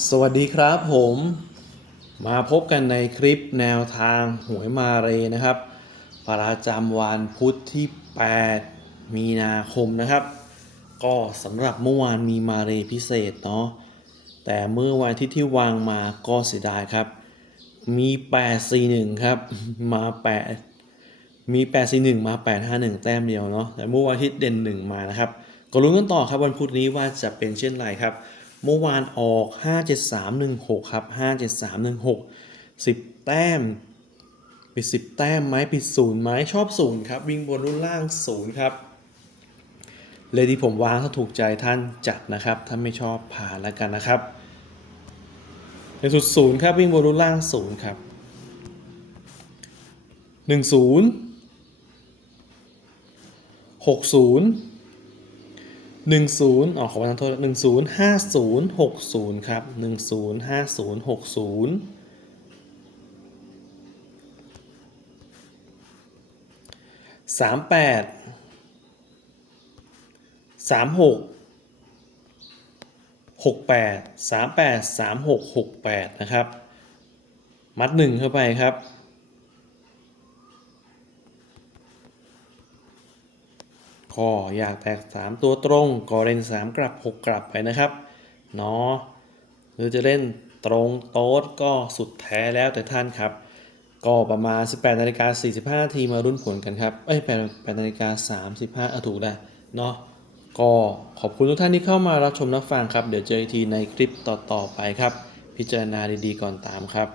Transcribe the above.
สวัสดีครับผมมาพบกันในคลิปแนวทางหวยมาเรนะครับ ประจำวันพุธที่ 8 มีนาคมนะครับ ก็สำหรับเมื่อวานมีมาเรพิเศษเนาะแต่เมื่อวันอาที่ที่วางมาก็เสียดายครับ มี 841 ครับ มา 8 มี 841 มา 851 แต้มเดียวเนาะแต่เมื่อวันอาทิตย์เด่น 1 มานะครับ ก็ลุ้นกันต่อครับวันพุธนี้ว่าจะเป็นเช่นไรครับ เมื่อวานออก 57316 ครับ 57316 10 แต้มปิด10 แต้มไหมปิดศูนย์ไหมชอบศูนย์ครับ วิ่งบนรุ่นล่างศูนย์ครับ เลยที่ผมวางถ้าถูกใจท่านจัดนะครับ ถ้าไม่ชอบผ่านแล้วกันนะครับ ในสุดศูนย์ครับวิ่งบนรุ่นล่างศูนย์ครับหนึ่งศูนย์หกศูนย์ หนึ่งศูนย์อ๋อขอประทานโทษหนึ่งศูนย์ห้าศูนย์หกศูนย์ครับหนึ่งศูนย์ห้าศูนย์หกศูนย์สามแปดสามหกหกแปดสามแปดสามหกหกแปดนะครับ มัดหนึ่งเข้าไปครับ ก็อยากแตก 3 ตัวตรงก็เล่น 3 กลับ 6 กลับไปนะครับเนาะหรือจะเล่นตรงโต๊ดก็สุดแท้แล้วแต่ท่านครับ ก็ประมาณ 18นาฬิกา45นาทีมารุ่นผลกันครับ เอ้ย8นาฬิกา35เอาถูกแล้วเนาะก็ขอบคุณทุกท่านที่เข้ามารับชมรับฟังครับ เดี๋ยวเจออีกทีในคลิปต่อๆไปครับ พิจารณาดีๆก่อนตามครับ